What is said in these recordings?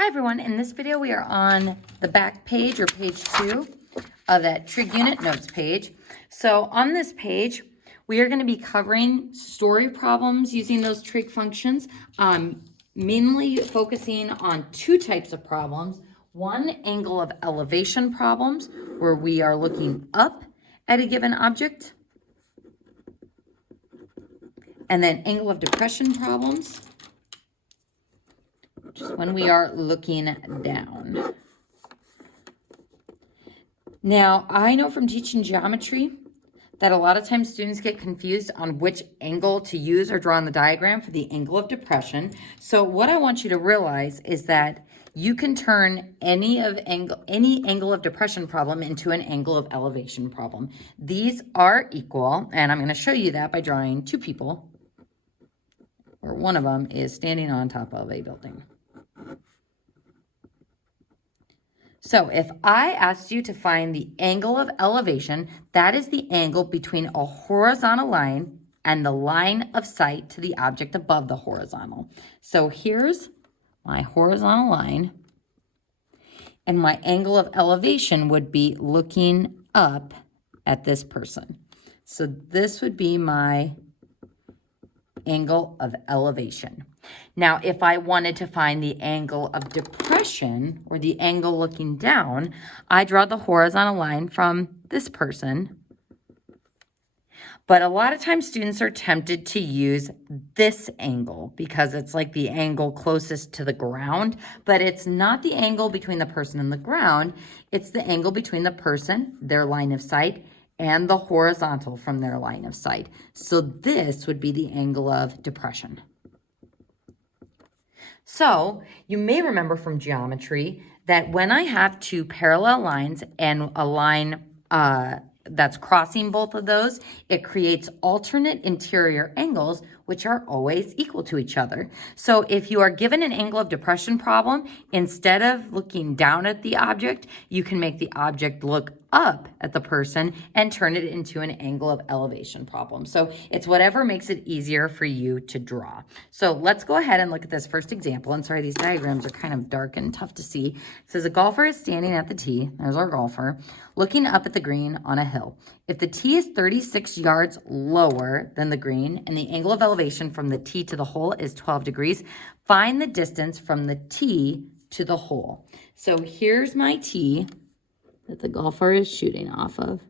Hi everyone, in this video we are on the back page or page 2 of that trig unit notes page. So on this page, we are going to be covering story problems using those trig functions, mainly focusing on two types of problems. One, angle of elevation problems, where we are looking up at a given object. And then angle of depression problems, just when we are looking down. Now, I know from teaching geometry that a lot of times students get confused on which angle to use or draw on the diagram for the angle of depression. So what I want you to realize is that you can turn any angle of depression problem into an angle of elevation problem. These are equal, and I'm going to show you that by drawing two people, where one of them is standing on top of a building. So if I asked you to find the angle of elevation, that is the angle between a horizontal line and the line of sight to the object above the horizontal. So here's my horizontal line, and my angle of elevation would be looking up at this person. So this would be my angle of elevation. Now, if I wanted to find the angle of depression, or the angle looking down, I draw the horizontal line from this person. But a lot of times students are tempted to use this angle because it's like the angle closest to the ground, but it's not the angle between the person and the ground. It's the angle between the person, their line of sight, and the horizontal from their line of sight. So this would be the angle of depression. So you may remember from geometry that when I have two parallel lines and a line that's crossing both of those, it creates alternate interior angles, which are always equal to each other. So if you are given an angle of depression problem, instead of looking down at the object, you can make the object look up at the person and turn it into an angle of elevation problem. So it's whatever makes it easier for you to draw. So let's go ahead and look at this first example. And sorry, these diagrams are kind of dark and tough to see. It says a golfer is standing at the tee, there's our golfer, looking up at the green on a hill. If the tee is 36 yards lower than the green and the angle of elevation from the tee to the hole is 12 degrees, find the distance from the tee to the hole. So here's my tee that the golfer is shooting off of.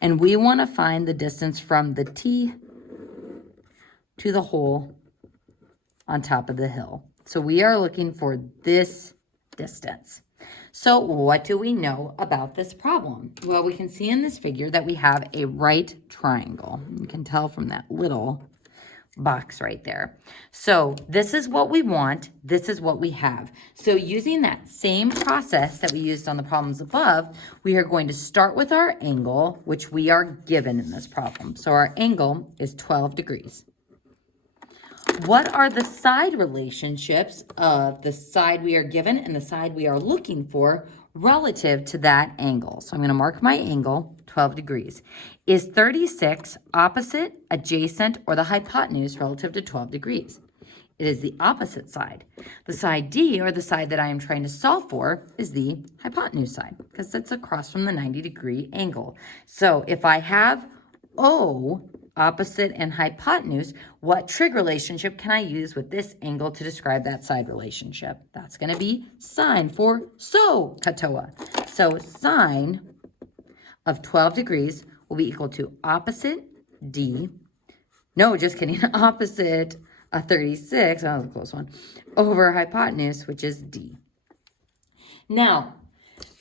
And we want to find the distance from the tee to the hole on top of the hill. So we are looking for this distance. So what do we know about this problem? Well, we can see in this figure that we have a right triangle. You can tell from that little box right there. So this is what we want. This is what we have. So using that same process that we used on the problems above, we are going to start with our angle, which we are given in this problem. So our angle is 12 degrees. What are the side relationships of the side we are given and the side we are looking for relative to that angle? So I'm going to mark my angle, 12 degrees. Is 36 opposite, adjacent, or the hypotenuse relative to 12 degrees? It is the opposite side. The side D, or the side that I am trying to solve for, is the hypotenuse side because it's across from the 90-degree angle. So if I have O, opposite and hypotenuse, what trig relationship can I use with this angle to describe that side relationship? That's going to be sine for so katoa. So sine of 12 degrees will be equal to opposite D. No, just kidding. Opposite 36, that was a close one, over hypotenuse, which is D. Now,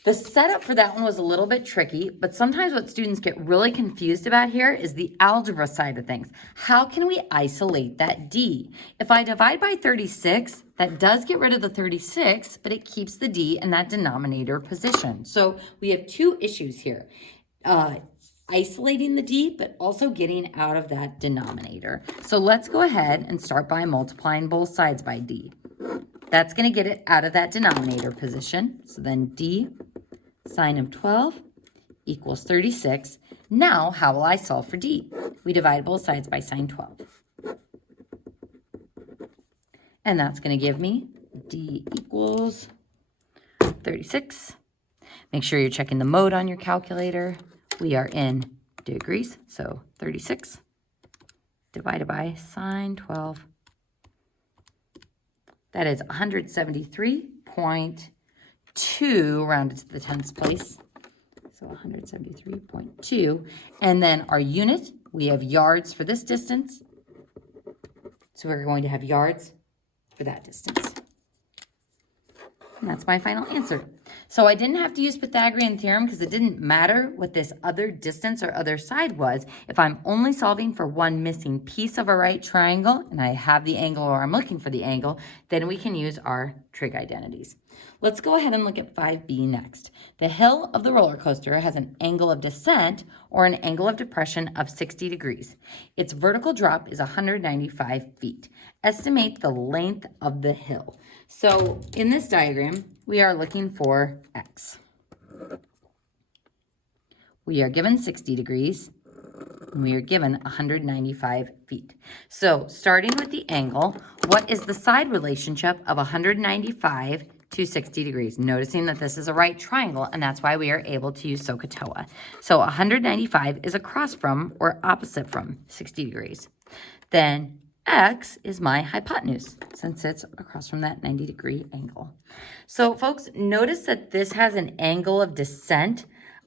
the setup for that one was a little bit tricky, but sometimes what students get really confused about here is the algebra side of things. How can we isolate that D? If I divide by 36, that does get rid of the 36, but it keeps the D in that denominator position. So we have two issues here. Isolating the D, but also getting out of that denominator. So let's go ahead and start by multiplying both sides by D. That's going to get it out of that denominator position. So then D sine of 12 equals 36. Now, how will I solve for D? We divide both sides by sine 12. And that's going to give me D equals 36. Make sure you're checking the mode on your calculator. We are in degrees, so 36 divided by sine 12. That is 173.2 rounded to the tenths place. So 173.2. And then our unit, we have yards for this distance. So we're going to have yards for that distance. And that's my final answer. So I didn't have to use Pythagorean theorem because it didn't matter what this other distance or other side was. If I'm only solving for one missing piece of a right triangle and I have the angle or I'm looking for the angle, then we can use our trig identities. Let's go ahead and look at 5b next. The hill of the roller coaster has an angle of descent or an angle of depression of 60 degrees. Its vertical drop is 195 feet. Estimate the length of the hill. So in this diagram, we are looking for x. We are given 60 degrees, and we are given 195 feet. So starting with the angle, what is the side relationship of 195 to 60 degrees? Noticing that this is a right triangle, and that's why we are able to use SOHCAHTOA. So 195 is across from or opposite from 60 degrees. Then x is my hypotenuse, since it's across from that 90-degree angle. So folks, notice that this has an angle of descent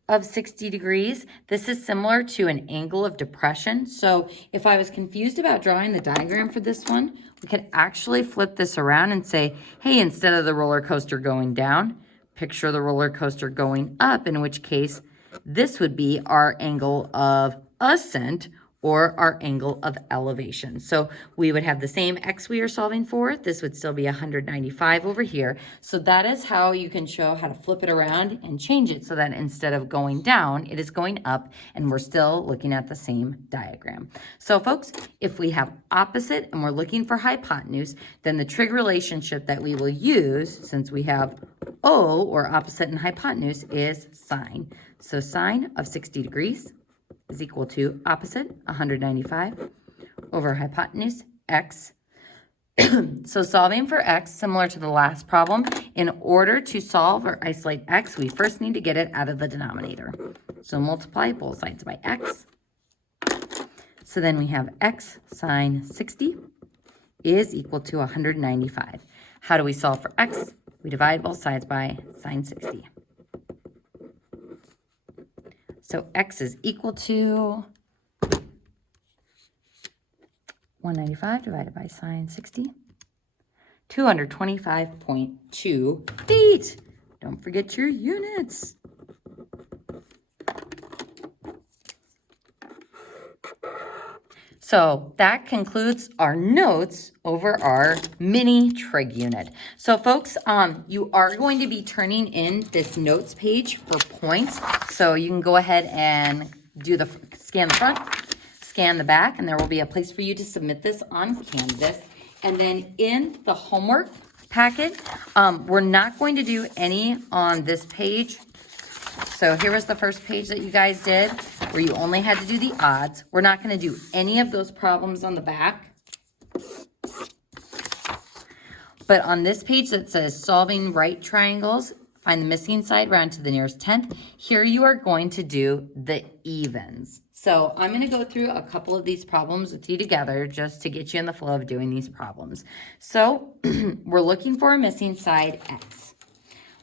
of 60 degrees. This is similar to an angle of depression. So if I was confused about drawing the diagram for this one, we could actually flip this around and say, hey, instead of the roller coaster going down, picture the roller coaster going up, in which case this would be our angle of ascent or our angle of elevation. So we would have the same x we are solving for. This would still be 195 over here. So that is how you can show how to flip it around and change it so that instead of going down, it is going up, and we're still looking at the same diagram. So folks, if we have opposite and we're looking for hypotenuse, then the trig relationship that we will use, since we have O, or opposite and hypotenuse, is sine. So sine of 60 degrees is equal to opposite, 195, over hypotenuse, x. So solving for x, similar to the last problem, in order to solve or isolate x, we first need to get it out of the denominator. So multiply both sides by x. So then we have x sine 60 is equal to 195. How do we solve for x? We divide both sides by sine 60. So x is equal to 195 divided by sine 60, 225.2 feet. Don't forget your units. So that concludes our notes over our mini trig unit. So folks, you are going to be turning in this notes page for points. So you can go ahead and do the scan the front, scan the back, and there will be a place for you to submit this on Canvas. And then in the homework packet, we're not going to do any on this page. So here was the first page that you guys did, where you only had to do the odds. We're not going to do any of those problems on the back. But on this page that says solving right triangles, find the missing side, round to the nearest tenth. Here you are going to do the evens. So I'm going to go through a couple of these problems with you together just to get you in the flow of doing these problems. So we're looking for a missing side, x.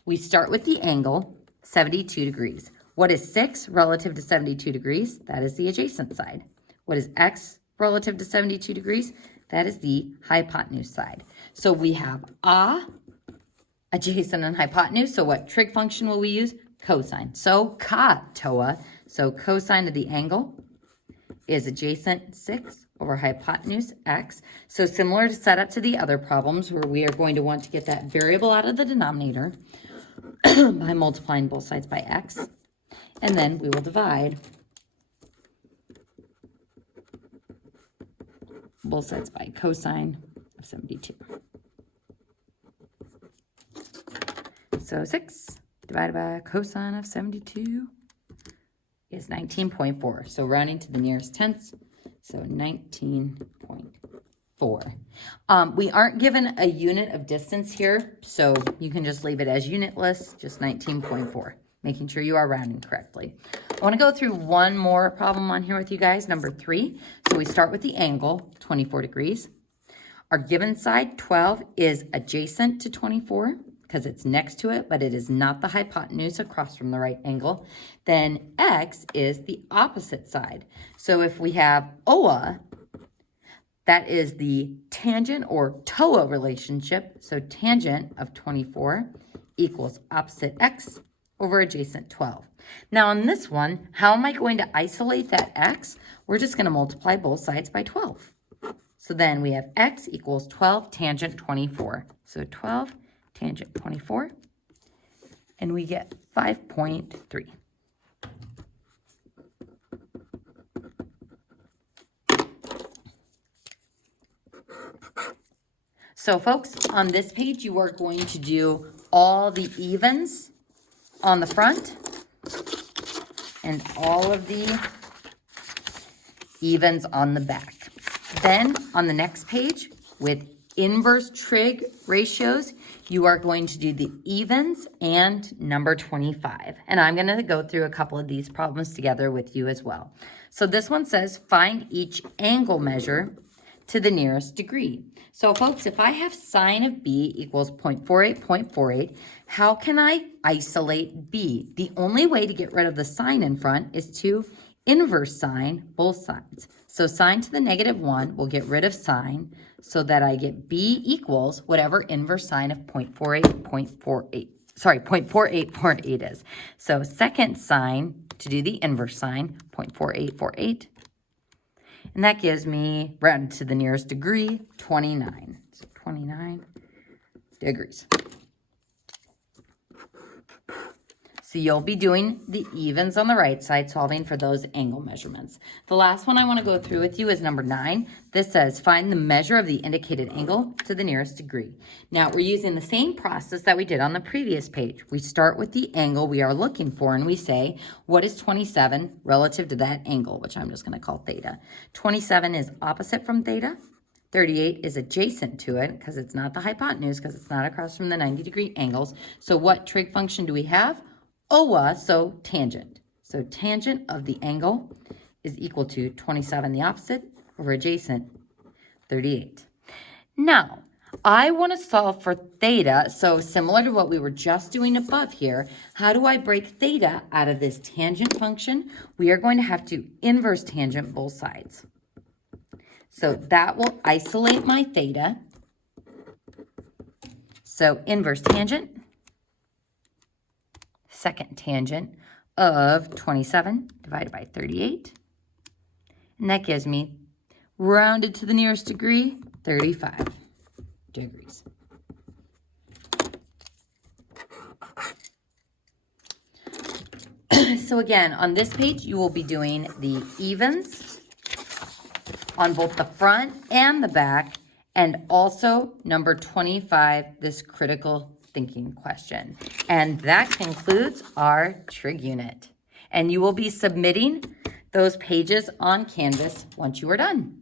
We start with the angle, 72 degrees. What is 6 relative to 72 degrees? That is the adjacent side. What is x relative to 72 degrees? That is the hypotenuse side. So we have adjacent and hypotenuse. So what trig function will we use? Cosine. So SOHCAHTOA. So cosine of the angle is adjacent 6 over hypotenuse x. So similar to setup to the other problems where we are going to want to get that variable out of the denominator by multiplying both sides by x. And then we will divide both sides by cosine of 72. So 6 divided by cosine of 72 is 19.4. So rounding to the nearest tenths, so 19.4. We aren't given a unit of distance here, so you can just leave it as unitless, just 19.4, making sure you are rounding correctly. I want to go through one more problem on here with you guys, number 3. So we start with the angle, 24 degrees. Our given side, 12, is adjacent to 24 because it's next to it, but it is not the hypotenuse across from the right angle. Then x is the opposite side. So if we have OA, that is the tangent or TOA relationship. So tangent of 24 equals opposite x over adjacent 12. Now on this one, how am I going to isolate that x? We're just going to multiply both sides by 12. So then we have x equals 12 tangent 24. So 12 tangent 24, and we get 5.3. So folks, on this page, you are going to do all the evens on the front and all of the evens on the back. Then on the next page, with inverse trig ratios, you are going to do the evens and number 25. And I'm going to go through a couple of these problems together with you as well. So this one says, find each angle measure to the nearest degree. So folks, if I have sine of b equals 0.48, how can I isolate b? The only way to get rid of the sine in front is to inverse sine both sides. So sine to the -1 will get rid of sine so that I get b equals whatever inverse sine of 0.4848 is. So second sine to do the inverse sine, 0.4848. And that gives me, rounded to the nearest degree, 29. So 29 degrees. So you'll be doing the evens on the right side, solving for those angle measurements. The last one I want to go through with you is number 9. This says, find the measure of the indicated angle to the nearest degree. Now, we're using the same process that we did on the previous page. We start with the angle we are looking for, and we say, what is 27 relative to that angle, which I'm just going to call theta. 27 is opposite from theta. 38 is adjacent to it because it's not the hypotenuse, because it's not across from the 90-degree angles. So what trig function do we have? OA, so tangent. So tangent of the angle is equal to 27, the opposite, over adjacent, 38. Now, I want to solve for theta, so similar to what we were just doing above here, how do I break theta out of this tangent function? We are going to have to inverse tangent both sides. So that will isolate my theta. So inverse tangent, second tangent of 27 divided by 38. And that gives me, rounded to the nearest degree, 35 degrees. So again, on this page, you will be doing the evens on both the front and the back, and also number 25, this critical thinking question. And that concludes our trig unit. And you will be submitting those pages on Canvas once you are done.